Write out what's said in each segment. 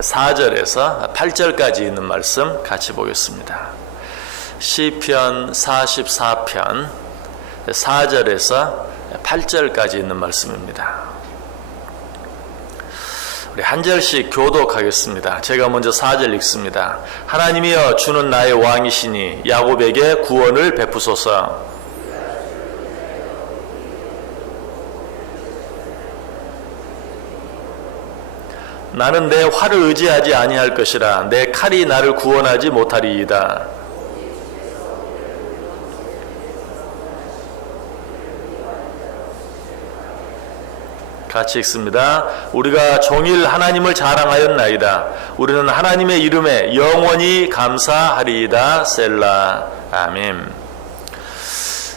4절에서 8절까지 있는 말씀 같이 보겠습니다. 시편 44편 4절에서 8절까지 있는 말씀입니다. 우리 한 절씩 교독하겠습니다. 제가 먼저 4절 읽습니다. 하나님이여 주는 나의 왕이시니 야곱에게 구원을 베푸소서. 나는 내 활을 의지하지 아니할 것이라 내 칼이 나를 구원하지 못하리이다. 같이 읽습니다. 우리가 종일 하나님을 자랑하였나이다. 우리는 하나님의 이름에 영원히 감사하리이다. 셀라. 아멘.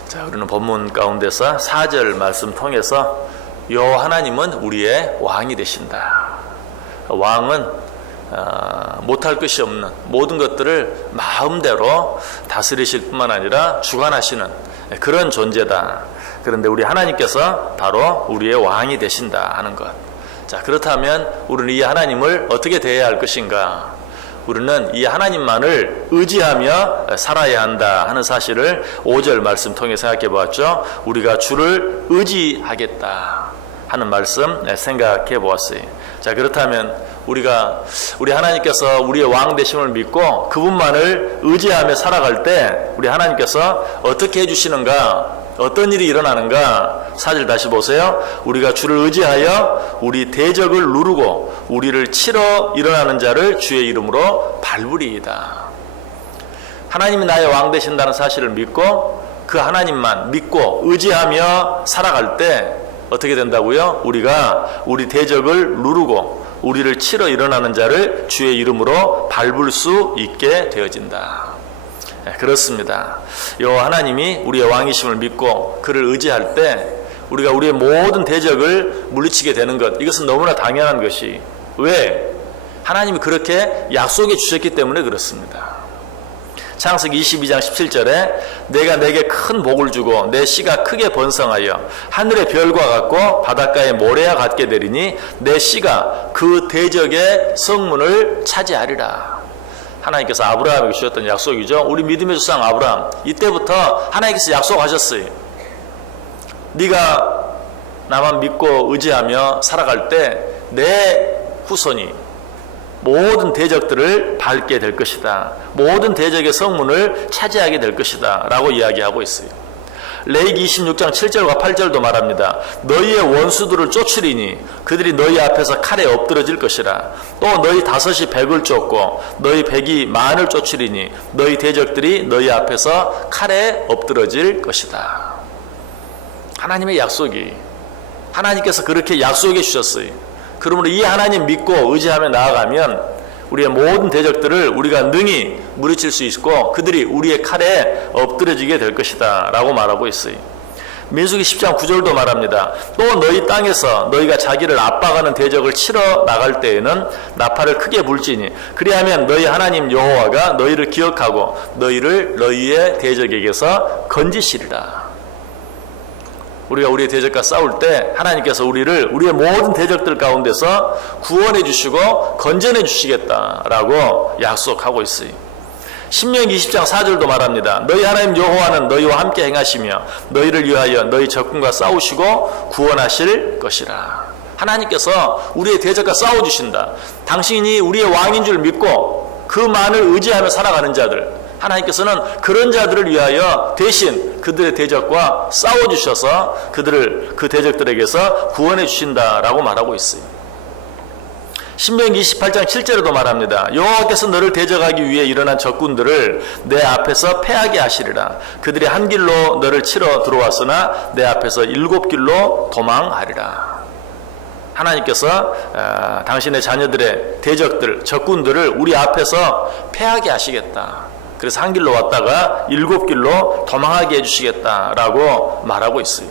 자, 우리는 본문 가운데서 4절 말씀 통해서 여호와 하나님은 우리의 왕이 되신다. 왕은 못할 것이 없는 모든 것들을 마음대로 다스리실 뿐만 아니라 주관하시는 그런 존재다. 그런데 우리 하나님께서 바로 우리의 왕이 되신다 하는 것. 자, 그렇다면 우리는 이 하나님을 어떻게 대해야 할 것인가? 우리는 이 하나님만을 의지하며 살아야 한다 하는 사실을 5절 말씀 통해 생각해 보았죠. 우리가 주를 의지하겠다 하는 말씀 생각해 보았어요. 자, 그렇다면 우리 하나님께서 우리의 왕 되심을 믿고 그분만을 의지하며 살아갈 때 우리 하나님께서 어떻게 해주시는가? 어떤 일이 일어나는가? 4절 다시 보세요. 우리가 주를 의지하여 우리 대적을 누르고 우리를 치러 일어나는 자를 주의 이름으로 밟으리이다. 하나님이 나의 왕 되신다는 사실을 믿고 그 하나님만 믿고 의지하며 살아갈 때 어떻게 된다고요? 우리가 우리 대적을 누르고 우리를 치러 일어나는 자를 주의 이름으로 밟을 수 있게 되어진다. 그렇습니다. 여호와 하나님이 우리의 왕이심을 믿고 그를 의지할 때 우리가 우리의 모든 대적을 물리치게 되는 것, 이것은 너무나 당연한 것이, 왜? 하나님이 그렇게 약속해 주셨기 때문에 그렇습니다. 창세기 22장 17절에 내가 내게 큰 복을 주고 내 씨가 크게 번성하여 하늘의 별과 같고 바닷가의 모래와 같게 되리니 내 씨가 그 대적의 성문을 차지하리라. 하나님께서 아브라함에게 주셨던 약속이죠. 우리 믿음의 조상 아브라함, 이때부터 하나님께서 약속하셨어요. 네가 나만 믿고 의지하며 살아갈 때 내 후손이 모든 대적들을 밟게 될 것이다. 모든 대적의 성문을 차지하게 될 것이다 라고 이야기하고 있어요. 레위기 26장 7절과 8절도 말합니다. 너희의 원수들을 쫓으리니 그들이 너희 앞에서 칼에 엎드러질 것이라. 또 너희 다섯이 백을 쫓고 너희 백이 만을 쫓으리니 너희 대적들이 너희 앞에서 칼에 엎드러질 것이다. 하나님의 약속이, 하나님께서 그렇게 약속해 주셨어요. 그러므로 이 하나님 믿고 의지하며 나아가면 우리의 모든 대적들을 우리가 능히 물리칠 수 있고 그들이 우리의 칼에 엎드려지게 될 것이다 라고 말하고 있어요. 민수기 10장 9절도 말합니다. 또 너희 땅에서 너희가 자기를 압박하는 대적을 치러 나갈 때에는 나팔을 크게 불지니 그리하면 너희 하나님 여호와가 너희를 기억하고 너희를 너희의 대적에게서 건지시리라. 우리가 우리의 대적과 싸울 때 하나님께서 우리를 우리의 모든 대적들 가운데서 구원해 주시고 건져내 주시겠다라고 약속하고 있어요. 신명기 20장 4절도 말합니다. 너희 하나님 여호와는 너희와 함께 행하시며 너희를 위하여 너희 적군과 싸우시고 구원하실 것이라. 하나님께서 우리의 대적과 싸워주신다. 당신이 우리의 왕인 줄 믿고 그만을 의지하며 살아가는 자들, 하나님께서는 그런 자들을 위하여 대신 그들의 대적과 싸워주셔서 그들을 그 대적들에게서 구원해 주신다라고 말하고 있어요. 신명기 28장 7절에도 말합니다. 여호와께서 너를 대적하기 위해 일어난 적군들을 내 앞에서 패하게 하시리라. 그들이 한 길로 너를 치러 들어왔으나 내 앞에서 7길로 도망하리라. 하나님께서 당신의 자녀들의 대적들, 적군들을 우리 앞에서 패하게 하시겠다. 그래서 한 길로 왔다가 7길로 도망하게 해주시겠다라고 말하고 있어요.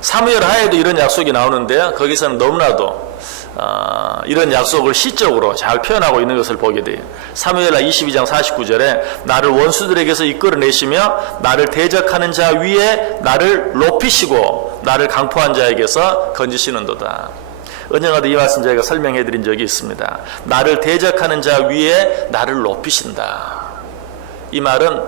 사무엘 하에도 이런 약속이 나오는데요. 거기서는 너무나도 이런 약속을 시적으로 잘 표현하고 있는 것을 보게 돼요. 사무엘하 22장 49절에 나를 원수들에게서 이끌어내시며 나를 대적하는 자 위에 나를 높이시고 나를 강포한 자에게서 건지시는도다. 언젠가도 이 말씀 저희가 설명해 드린 적이 있습니다. 나를 대적하는 자 위에 나를 높이신다. 이 말은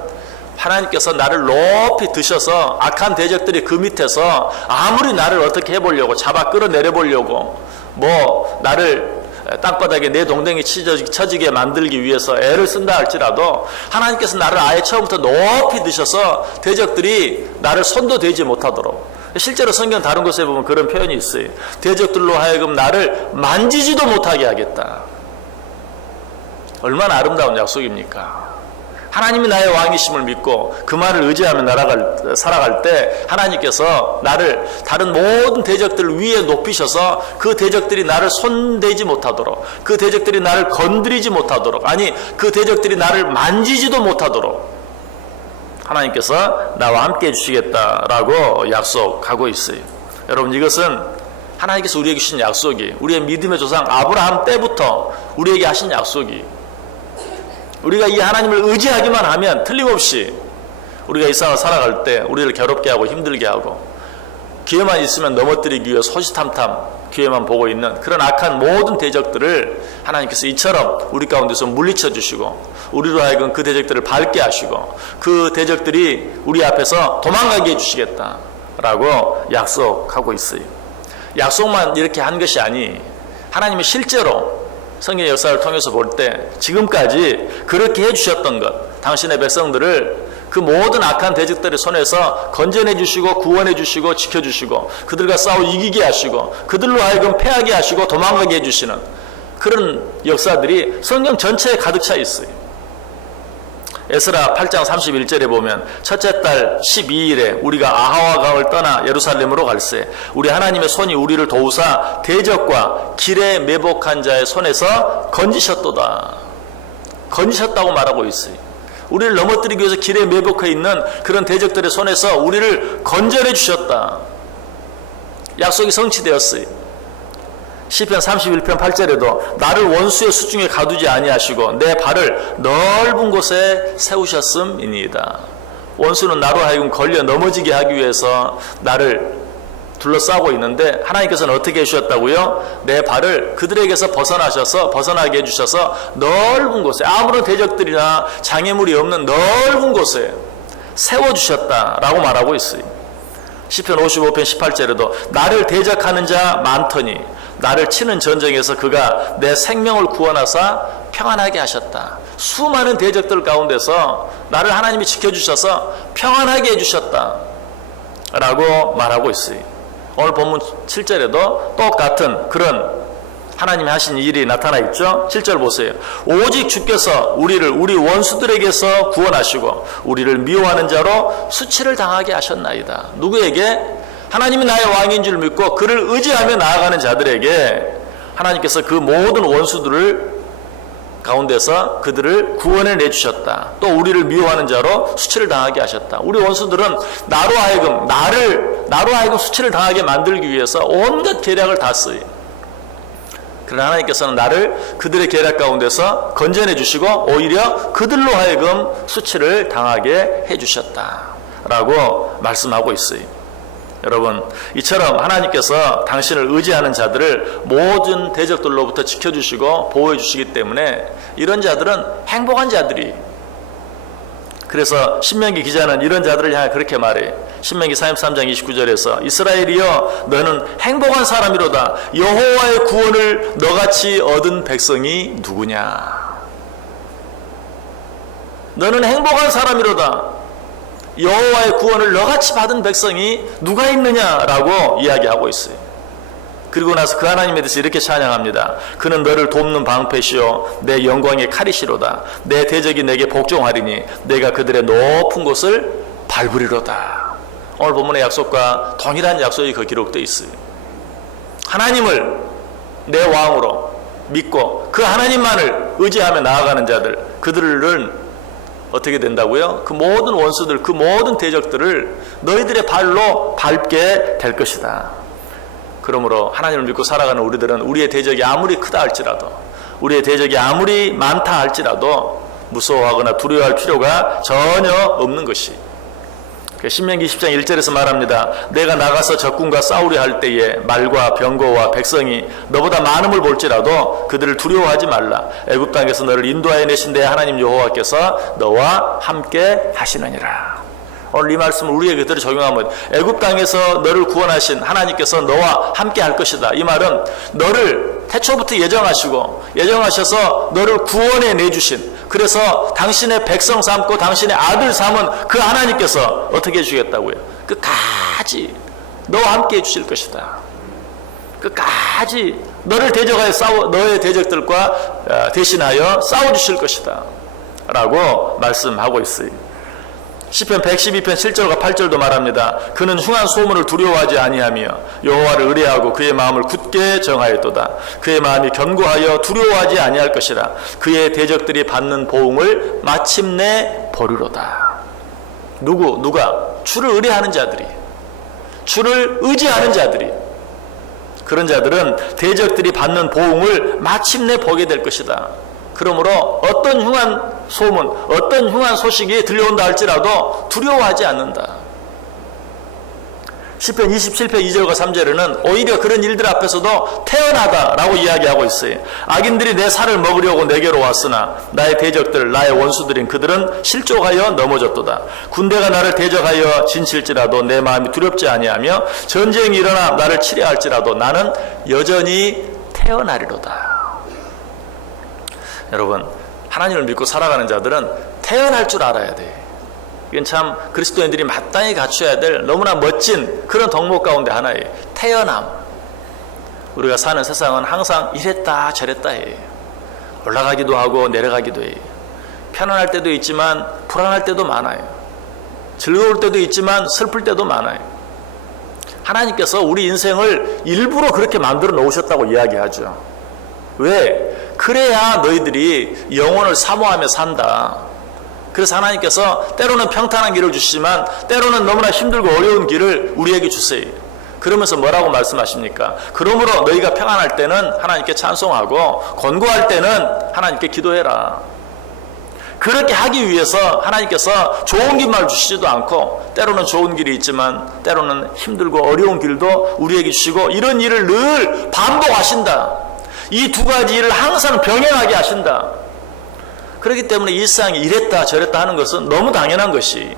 하나님께서 나를 높이 드셔서 악한 대적들이 그 밑에서 아무리 나를 어떻게 해보려고 잡아 끌어내려 보려고 뭐 나를 땅바닥에 내 동댕이 쳐지게 만들기 위해서 애를 쓴다 할지라도 하나님께서 나를 아예 처음부터 높이 드셔서 대적들이 나를 손도 대지 못하도록, 실제로 성경 다른 곳에 보면 그런 표현이 있어요. 대적들로 하여금 나를 만지지도 못하게 하겠다. 얼마나 아름다운 약속입니까? 하나님이 나의 왕이심을 믿고 그 말을 의지하며 살아갈 때 하나님께서 나를 다른 모든 대적들 위에 높이셔서 그 대적들이 나를 손대지 못하도록, 그 대적들이 나를 건드리지 못하도록, 아니 그 대적들이 나를 만지지도 못하도록 하나님께서 나와 함께 해주시겠다라고 약속하고 있어요. 여러분, 이것은 하나님께서 우리에게 주신 약속이, 우리의 믿음의 조상 아브라함 때부터 우리에게 하신 약속이, 우리가 이 하나님을 의지하기만 하면 틀림없이 우리가 이 세상을 살아갈 때 우리를 괴롭게 하고 힘들게 하고 기회만 있으면 넘어뜨리기 위해 소시탐탐 기회만 보고 있는 그런 악한 모든 대적들을 하나님께서 이처럼 우리 가운데서 물리쳐 주시고 우리로 하여금 그 대적들을 밟게 하시고 그 대적들이 우리 앞에서 도망가게 해주시겠다라고 약속하고 있어요. 약속만 이렇게 한 것이 아니, 하나님이 실제로 성경의 역사를 통해서 볼 때 지금까지 그렇게 해주셨던 것, 당신의 백성들을 그 모든 악한 대적들의 손에서 건져내 주시고 구원해 주시고 지켜주시고 그들과 싸워 이기게 하시고 그들로 하여금 패하게 하시고 도망가게 해주시는 그런 역사들이 성경 전체에 가득 차 있어요. 에스라 8장 31절에 보면 첫째 달 12일에 우리가 아하와 강을 떠나 예루살렘으로 갈새 우리 하나님의 손이 우리를 도우사 대적과 길에 매복한 자의 손에서 건지셨도다. 건지셨다고 말하고 있어요. 우리를 넘어뜨리기 위해서 길에 매복해 있는 그런 대적들의 손에서 우리를 건져내 주셨다. 약속이 성취되었어요. 시편 31편 8절에도 나를 원수의 수중에 가두지 아니하시고 내 발을 넓은 곳에 세우셨음이니이다. 원수는 나로 하여금 걸려 넘어지게 하기 위해서 나를 둘러싸고 있는데 하나님께서는 어떻게 해주셨다고요? 내 발을 그들에게서 벗어나게 해주셔서 넓은 곳에, 아무런 대적들이나 장애물이 없는 넓은 곳에 세워주셨다라고 말하고 있어요. 시편 55편 18절에도 나를 대적하는 자 많더니 나를 치는 전쟁에서 그가 내 생명을 구원하사 평안하게 하셨다. 수많은 대적들 가운데서 나를 하나님이 지켜주셔서 평안하게 해주셨다 라고 말하고 있어요. 오늘 본문 7절에도 똑같은 그런 하나님이 하신 일이 나타나 있죠. 7절 보세요. 오직 주께서 우리를 우리 원수들에게서 구원하시고 우리를 미워하는 자로 수치를 당하게 하셨나이다. 누구에게? 하나님이 나의 왕인 줄 믿고 그를 의지하며 나아가는 자들에게 하나님께서 그 모든 원수들을 가운데서 그들을 구원해 내주셨다. 또 우리를 미워하는 자로 수치를 당하게 하셨다. 우리 원수들은 나로 하여금 수치를 당하게 만들기 위해서 온갖 계략을 다 써요. 그러나 하나님께서는 나를 그들의 계략 가운데서 건져내 주시고 오히려 그들로 하여금 수치를 당하게 해주셨다라고 말씀하고 있어요. 여러분, 이처럼 하나님께서 당신을 의지하는 자들을 모든 대적들로부터 지켜주시고 보호해 주시기 때문에 이런 자들은 행복한 자들이, 그래서 신명기 기자는 이런 자들을 향해 그렇게 말해. 신명기 33장 29절에서 이스라엘이여 너는 행복한 사람이로다. 여호와의 구원을 너같이 얻은 백성이 누구냐. 너는 행복한 사람이로다. 여호와의 구원을 너같이 받은 백성이 누가 있느냐라고 이야기하고 있어요. 그리고 나서 그 하나님에 대해서 이렇게 찬양합니다. 그는 너를 돕는 방패시요 내 영광의 칼이시로다. 내 대적이 내게 복종하리니 내가 그들의 높은 곳을 밟으리로다. 오늘 본문의 약속과 동일한 약속이 그 기록되어 있어요. 하나님을 내 왕으로 믿고 그 하나님만을 의지하며 나아가는 자들, 그들은 어떻게 된다고요? 그 모든 원수들, 그 모든 대적들을 너희들의 발로 밟게 될 것이다. 그러므로 하나님을 믿고 살아가는 우리들은 우리의 대적이 아무리 크다 할지라도, 우리의 대적이 아무리 많다 할지라도 무서워하거나 두려워할 필요가 전혀 없는 것이, 신명기 20장 1절에서 말합니다. 내가 나가서 적군과 싸우려 할 때에 말과 병거와 백성이 너보다 많음을 볼지라도 그들을 두려워하지 말라. 애굽 땅에서 너를 인도하여 내신 내 하나님 여호와께서 너와 함께 하시느니라. 오늘 이 말씀을 우리에게 그대로 적용하면 애굽 땅에서 너를 구원하신 하나님께서 너와 함께 할 것이다. 이 말은 너를 태초부터 예정하셔서 너를 구원해 내주신, 그래서 당신의 백성 삼고 당신의 아들 삼은 그 하나님께서 어떻게 해주겠다고요? 끝까지 너와 함께 해주실 것이다. 끝까지 너를 대적하여 너의 대적들과 대신하여 싸워주실 것이다 라고 말씀하고 있어요. 시편 112편 7절과 8절도 말합니다. 그는 흉한 소문을 두려워하지 아니하며 여호와를 의뢰하고 그의 마음을 굳게 정하였도다. 그의 마음이 견고하여 두려워하지 아니할 것이라. 그의 대적들이 받는 보응을 마침내 보리로다. 누가? 주를 의뢰하는 자들이, 주를 의지하는 자들이, 그런 자들은 대적들이 받는 보응을 마침내 보게 될 것이다. 그러므로 어떤 흉한 소문, 어떤 흉한 소식이 들려온다 할지라도 두려워하지 않는다. 시편 27편 2절과 3절에는 오히려 그런 일들 앞에서도 태어나다라고 이야기하고 있어요. 악인들이 내 살을 먹으려고 내게로 왔으나 나의 대적들, 나의 원수들인 그들은 실족하여 넘어졌도다. 군대가 나를 대적하여 진칠지라도 내 마음이 두렵지 아니하며 전쟁이 일어나 나를 치려 할지라도 나는 여전히 태어나리로다. 여러분, 하나님을 믿고 살아가는 자들은 태어날 줄 알아야 돼. 이건 참 그리스도인들이 마땅히 갖춰야 될 너무나 멋진 그런 덕목 가운데 하나예요. 태어남. 우리가 사는 세상은 항상 이랬다 저랬다 해. 올라가기도 하고 내려가기도 해. 편안할 때도 있지만 불안할 때도 많아요. 즐거울 때도 있지만 슬플 때도 많아요. 하나님께서 우리 인생을 일부러 그렇게 만들어 놓으셨다고 이야기하죠. 왜? 그래야 너희들이 영혼을 사모하며 산다. 그래서 하나님께서 때로는 평탄한 길을 주시지만 때로는 너무나 힘들고 어려운 길을 우리에게 주세요. 그러면서 뭐라고 말씀하십니까? 그러므로 너희가 평안할 때는 하나님께 찬송하고 권고할 때는 하나님께 기도해라. 그렇게 하기 위해서 하나님께서 좋은 길만 주시지도 않고 때로는 좋은 길이 있지만 때로는 힘들고 어려운 길도 우리에게 주시고 이런 일을 늘 반복하신다. 이 두 가지 일을 항상 병행하게 하신다. 그렇기 때문에 이 세상이 이랬다 저랬다 하는 것은 너무 당연한 것이,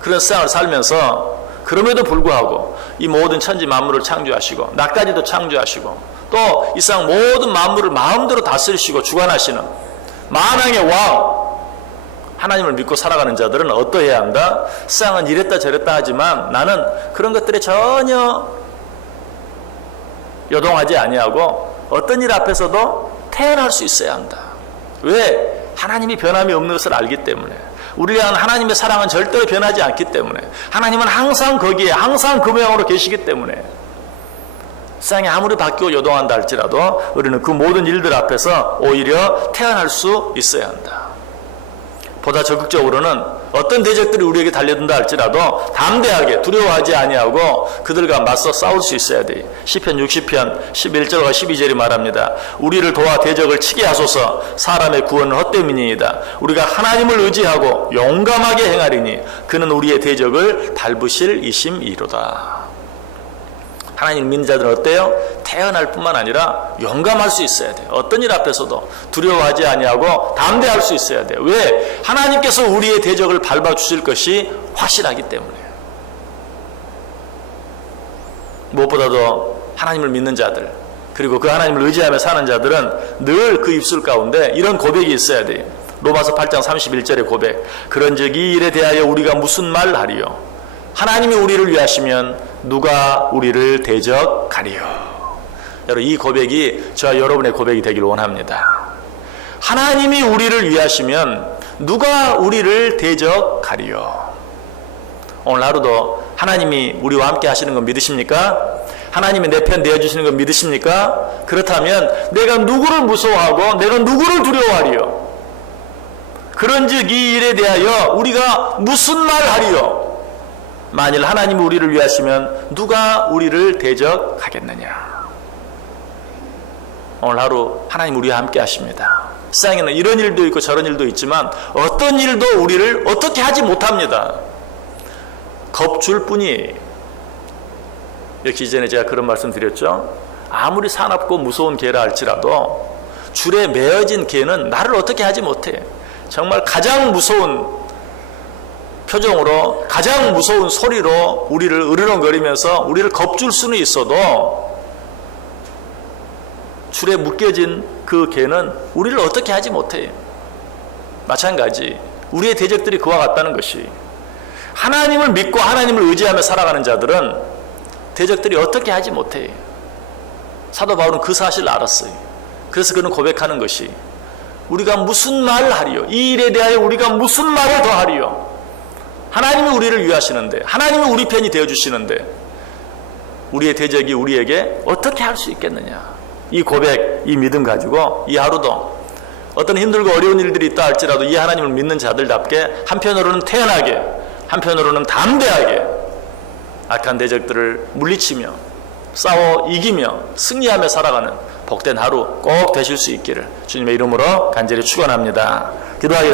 그런 세상을 살면서 그럼에도 불구하고 이 모든 천지 만물을 창조하시고 나까지도 창조하시고 또 이 세상 모든 만물을 마음대로 다스리시고 주관하시는 만왕의 왕 하나님을 믿고 살아가는 자들은 어떠해야 한다? 세상은 이랬다 저랬다 하지만 나는 그런 것들에 전혀 요동하지 아니하고 어떤 일 앞에서도 태어날 수 있어야 한다. 왜? 하나님이 변함이 없는 것을 알기 때문에, 우리를 향한 하나님의 사랑은 절대로 변하지 않기 때문에, 하나님은 항상 거기에 항상 그 모양으로 계시기 때문에 세상이 아무리 바뀌고 요동한다 할지라도 우리는 그 모든 일들 앞에서 오히려 태어날 수 있어야 한다. 보다 적극적으로는 어떤 대적들이 우리에게 달려든다 할지라도 담대하게 두려워하지 아니하고 그들과 맞서 싸울 수 있어야 돼. 시편 60편 11절과 12절이 말합니다. 우리를 도와 대적을 치게 하소서. 사람의 구원은 헛됨이니이다. 우리가 하나님을 의지하고 용감하게 행하리니 그는 우리의 대적을 밟으실 이심이로다. 하나님 믿는 자들은 어때요? 태어날 뿐만 아니라 용감할 수 있어야 돼요. 어떤 일 앞에서도 두려워하지 아니하고 담대할 수 있어야 돼요. 왜? 하나님께서 우리의 대적을 밟아주실 것이 확실하기 때문에. 무엇보다도 하나님을 믿는 자들, 그리고 그 하나님을 의지하며 사는 자들은 늘 그 입술 가운데 이런 고백이 있어야 돼요. 로마서 8장 31절의 고백. 그런즉 이 일에 대하여 우리가 무슨 말 하리요? 하나님이 우리를 위하시면 누가 우리를 대적하리요? 여러분, 이 고백이 저와 여러분의 고백이 되기를 원합니다. 하나님이 우리를 위하시면 누가 우리를 대적하리요? 오늘 하루도 하나님이 우리와 함께 하시는 건 믿으십니까? 하나님이 내 편 되어주시는 건 믿으십니까? 그렇다면 내가 누구를 무서워하고 내가 누구를 두려워하리요? 그런즉 이 일에 대하여 우리가 무슨 말 하리요? 만일 하나님이 우리를 위하시면 누가 우리를 대적하겠느냐? 오늘 하루 하나님 우리와 함께 하십니다. 세상에는 이런 일도 있고 저런 일도 있지만 어떤 일도 우리를 어떻게 하지 못합니다. 겁줄 뿐이에요. 역시 이전에 제가 그런 말씀 드렸죠. 아무리 사납고 무서운 개라 할지라도 줄에 매어진 개는 나를 어떻게 하지 못해. 정말 가장 무서운 표정으로 가장 무서운 소리로 우리를 으르렁거리면서 우리를 겁줄 수는 있어도 줄에 묶여진 그 개는 우리를 어떻게 하지 못해요. 마찬가지 우리의 대적들이 그와 같다는 것이, 하나님을 믿고 하나님을 의지하며 살아가는 자들은 대적들이 어떻게 하지 못해요. 사도 바울은 그 사실을 알았어요. 그래서 그는 고백하는 것이, 우리가 무슨 말을 하리요, 이 일에 대하여 우리가 무슨 말을 더 하리요. 하나님이 우리를 위하시는데, 하나님이 우리 편이 되어주시는데 우리의 대적이 우리에게 어떻게 할 수 있겠느냐. 이 고백, 이 믿음 가지고 이 하루도 어떤 힘들고 어려운 일들이 있다 할지라도 이 하나님을 믿는 자들답게 한편으로는 태연하게, 한편으로는 담대하게 악한 대적들을 물리치며 싸워 이기며 승리하며 살아가는 복된 하루 꼭 되실 수 있기를 주님의 이름으로 간절히 축원합니다. 기도하겠습니다.